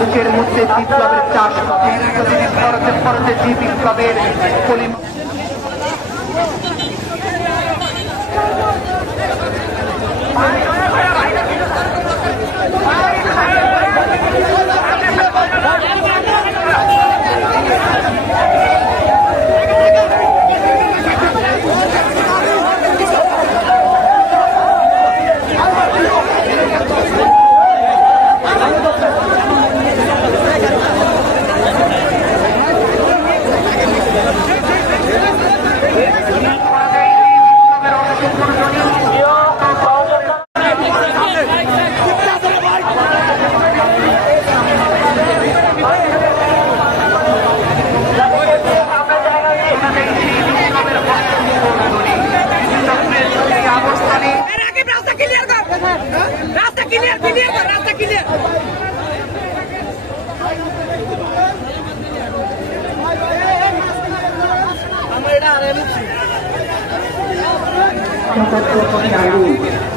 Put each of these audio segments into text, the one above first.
বুকের মধ্যে বিপ্লবের চাষ পরতে পরতে যে বিপ্লবের কলিমা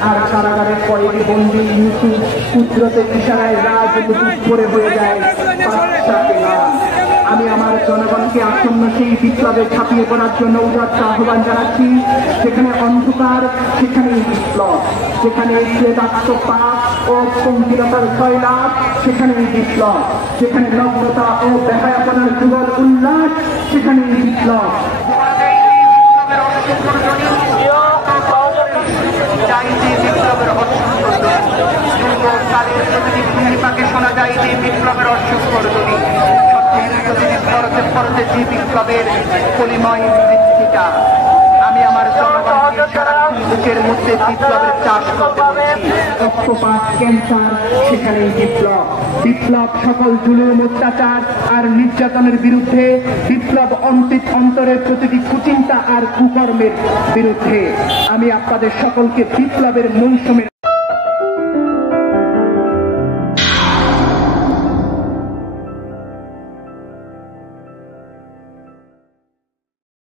আর কারাগারের কয়েক বন্দী ইউসুফ কুদরতের ইশারায় রাজনীতি করে হয়ে যায়। আমি আমার জনগণকে আসন্ন সেই বিপ্লবে ছাপিয়ে পড়ার জন্য উদাত্ত আহ্বান জানাচ্ছি। যেখানে অন্ধকার সেখানেই বিপ্লব, যেখানে প্রেতাত্মপাত ও পঙ্কিলতার জয়লাভ সেখানেই বিপ্লব, যেখানে নগ্নতা ও বেহায়াপনার যুগল উল্লাস সেখানেই বিপ্লব। শোনা যায় যে বিপ্লবের অশ্বরধ্বনি পরতে যে বিপ্লবের কলিময় মৃত্তিকা। আমি আমার বুকের মধ্যে বিপ্লবের চাষ করতে বলছি। রক্তপাত, ক্যান্সার সেখানেই বিপ্লব। বিপ্লব সকল জুলুম, অত্যাচার আর নির্যাতনের বিরুদ্ধে, বিপ্লব অন্তরের প্রতিটি কুচিন্তা আর কুকর্মের বিরুদ্ধে। আমি আপনাদের সকলকে বিপ্লবের মৌসুমে